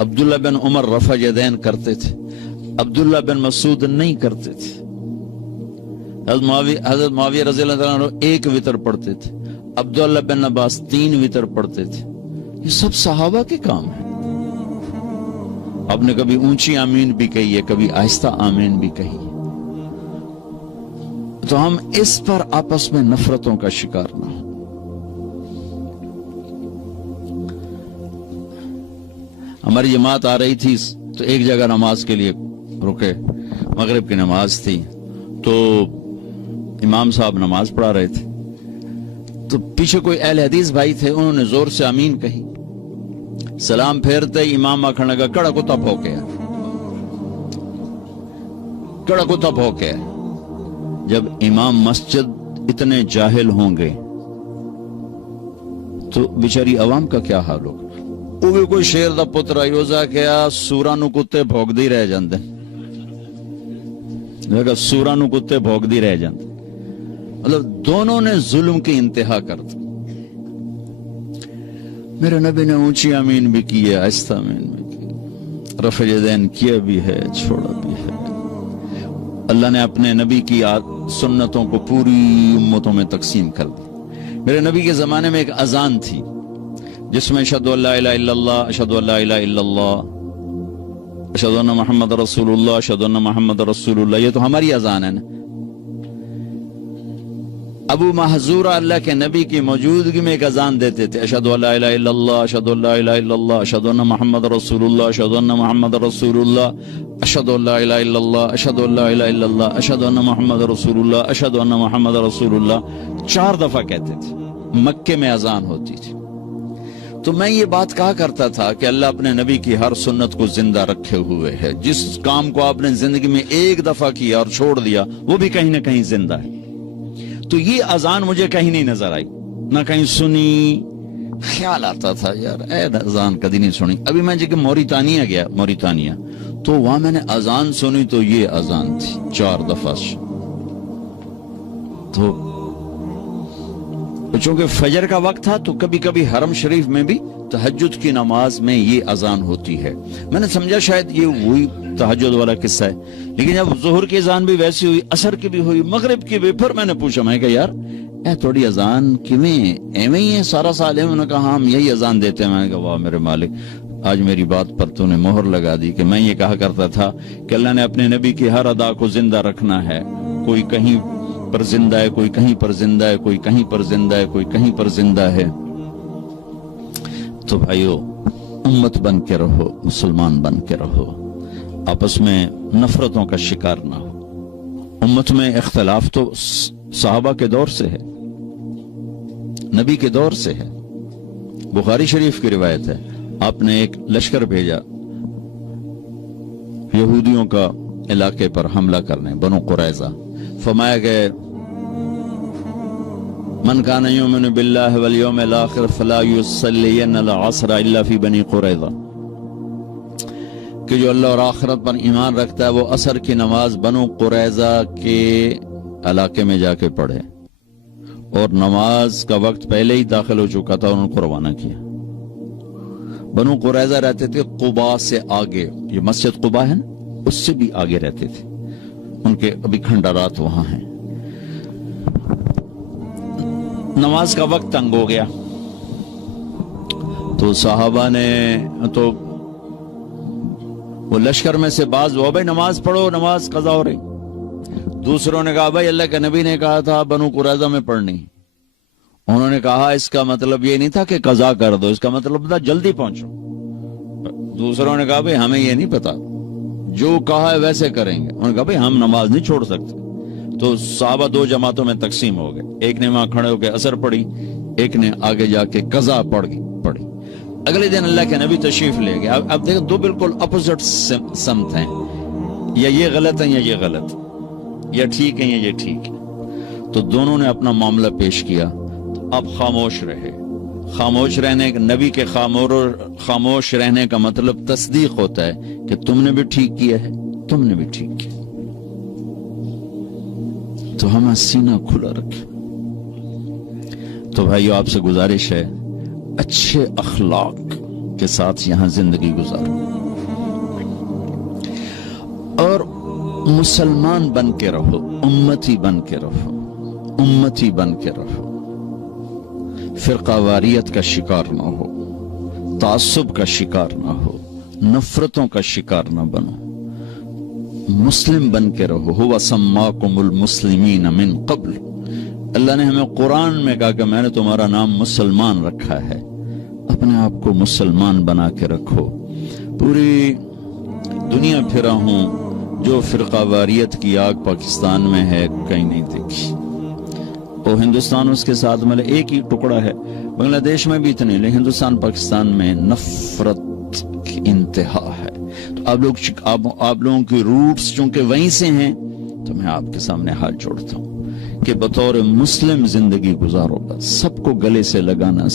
عبداللہ بن عمر رفع یدین کرتے تھے، عبداللہ بن مسعود نہیں کرتے تھے۔ حضرت معاویہ رضی اللہ عنہ ایک وتر پڑھتے تھے، عبداللہ بن عباس 3 وتر پڑھتے تھے۔ یہ سب صحابہ کے کام ہیں۔ آپ نے کبھی اونچی آمین بھی کہی ہے، کبھی آہستہ آمین بھی کہی ہے، تو ہم اس پر آپس میں نفرتوں کا شکار نہ ہوں۔ ہماری جماعت آ رہی تھی تو ایک جگہ نماز کے لیے رکے، مغرب کی نماز تھی، تو امام صاحب نماز پڑھا رہے تھے، تو پیچھے کوئی اہل حدیث بھائی تھے، انہوں نے زور سے آمین کہی، سلام پھیرتے امام آکھنے لگا کڑا کتا بھوکے، کڑا کتا بھوکے۔ جب امام مسجد اتنے جاہل ہوں گے تو بیچاری عوام کا کیا حال ہوگا؟ وہ بھی کوئی شیر دا پتر آئیوزا کیا سوراں نو کتے بھوک دی رہ جاندے، سوراں نو کتے بھوک دی رہ جاندے۔ مطلب دونوں نے ظلم کی انتہا کر دی۔ میرے نبی نے اونچی آمین بھی کی ہے، آہستہ آمین بھی کی، رفع یدین کیا بھی ہے، چھوڑا بھی ہے۔ اللہ نے اپنے نبی کی سنتوں کو پوری امتوں میں تقسیم کر دی۔ میرے نبی کے زمانے میں ایک اذان تھی جس میں اشہد ان لا الہ الا اللہ، اشہد ان لا الہ الا اللہ، اشہد ان محمد رسول اللہ، اشہد ان محمد رسول اللہ، یہ تو ہماری اذان ہے نا۔ ابو محذورہ اللہ کے نبی کی موجودگی میں ایک اذان دیتے تھے، اشہد ان لا الہ الا اللہ، اشہد ان لا الہ الا اللہ، اشہد ان محمد رسول اللہ، اشہد ان محمد رسول اللہ، اشہد ان لا الہ الا اللہ، اشہد ان لا الہ الا اللہ، اشہد ان محمد رسول اللہ، اشہد ان محمد رسول اللہ، 4 دفعہ کہتے تھے۔ مکے میں اذان ہوتی تھی۔ تو میں یہ بات کہا کرتا تھا کہ اللہ اپنے نبی کی ہر سنت کو زندہ رکھے ہوئے ہے۔ جس کام کو آپ نے زندگی میں ایک دفعہ کیا اور چھوڑ دیا وہ بھی کہیں نہ کہیں زندہ ہے۔ تو یہ اذان مجھے کہیں نہیں نظر آئی، نہ کہیں سنی۔ خیال آتا تھا یار اے اذان کدی نہیں سنی۔ ابھی میں جب موریتانیہ گیا، موریتانیہ، تو وہاں میں نے اذان سنی تو یہ اذان تھی 4 دفعہ۔ تو چونکہ فجر کا وقت تھا تو کبھی کبھی حرم شریف میں بھی تہجد کی نماز میں یہ اذان ہوتی ہے۔ میں نے سمجھا شاید یہ وہی تہجد والا قصہ ہے، لیکن جب ظہر کی اذان بھی ویسی ہوئی، عصر کی بھی ہوئی، مغرب کی بھی، پھر میں نے پوچھا، میں کہا یار اے تھوڑی اذان کیویں ایویں ہی ہے سارا سال ہے؟ انہوں نے کہا ہم یہی اذان دیتے ہیں۔ میں نے کہا واہ میرے مالک، آج میری بات پر تو نے مہر لگا دی کہ میں یہ کہا کرتا تھا کہ اللہ نے اپنے نبی کی ہر ادا کو زندہ رکھنا ہے۔ کوئی کہیں پر زندہ ہے، کوئی کہیں پر زندہ ہے، کوئی کہیں پر زندہ ہے، کوئی کہیں پر زندہ ہے۔ تو بھائیو امت بن کے رہو، مسلمان بن کے رہو، آپس میں نفرتوں کا شکار نہ ہو۔ امت میں اختلاف تو صحابہ کے دور سے ہے، نبی کے دور سے ہے۔ بخاری شریف کی روایت ہے، آپ نے ایک لشکر بھیجا یہودیوں کا علاقے پر حملہ کرنے، بنو قریظہ۔ فرمایا کہ من کان یؤمن باللہ والیوم الاخر فلا یصلین العصر الا فی بنی قریظہ، کہ جو اللہ اور آخرت پر ایمان رکھتا ہے وہ عصر کی نماز بنو قریظہ کے علاقے میں جا کے پڑھے۔ اور نماز کا وقت پہلے ہی داخل ہو چکا تھا، انہوں نے روانہ کیا۔ بنو قریظہ رہتے تھے قباء سے آگے، یہ مسجد قباء ہے نا، اس سے بھی آگے رہتے تھے، ان کے ابھی کھنڈرات وہاں ہیں۔ نماز کا وقت تنگ ہو گیا تو صحابہ نے تو وہ لشکر میں سے بعض وہ بھائی نماز پڑھو، نماز قضا ہو رہی۔ دوسروں نے کہا بھائی اللہ کے نبی نے کہا تھا بنو قریظہ میں پڑھنی۔ انہوں نے کہا اس کا مطلب یہ نہیں تھا کہ قضا کر دو، اس کا مطلب تھا جلدی پہنچو۔ دوسروں نے کہا بھائی ہمیں یہ نہیں پتا، جو کہا ہے ویسے کریں گے۔ انہوں نے کہا بھائی ہم نماز نہیں چھوڑ سکتے۔ تو صحابہ 2 جماعتوں میں تقسیم ہو گئے، ایک نے وہاں کھڑے ہو کے عصر پڑھی، ایک نے آگے جا کے قضا پڑھی۔ اگلے دن اللہ کے نبی تشریف لے گئے۔ اب دیکھو 2 بالکل اپوزٹ سمت ہیں، یا یہ غلط ہے یا یہ غلط، یا ٹھیک ہے یا یہ ٹھیک ہے۔ تو دونوں نے اپنا معاملہ پیش کیا، اب خاموش رہے۔ خاموش رہنے، نبی کے خاموش رہنے کا مطلب تصدیق ہوتا ہے کہ تم نے بھی ٹھیک کیا ہے، تم نے بھی ٹھیک کیا۔ تو ہم سینہ کھلا رکھیں۔ تو بھائیو آپ سے گزارش ہے، اچھے اخلاق کے ساتھ یہاں زندگی گزارو، اور مسلمان بن کے رہو، امتی بن کے رہو، امتی بن کے رہو، فرقہ واریت کا شکار نہ ہو، تعصب کا شکار نہ ہو، نفرتوں کا شکار نہ بنو، مسلم بن کے رہو۔ ہوا سماکم المسلمین من قبل، اللہ نے ہمیں قرآن میں کہا کہ میں نے تمہارا نام مسلمان رکھا ہے، اپنے آپ کو مسلمان بنا کے رکھو۔ پوری دنیا پھرا ہوں، جو فرقہ واریت کی آگ پاکستان میں ہے کہیں نہیں دیکھی، وہ ہندوستان اس کے ساتھ مطلب ایک ہی ٹکڑا ہے، بنگلہ دیش میں بھی اتنے، لیکن ہندوستان پاکستان میں نفرت کی انتہا ہے۔ تو آپ لوگوں کی روٹس چونکہ وہیں سے ہیں، تو میں آپ کے سامنے ہاتھ جوڑتا ہوں کہ بطور مسلم زندگی گزارو، بس سب کو گلے سے لگانا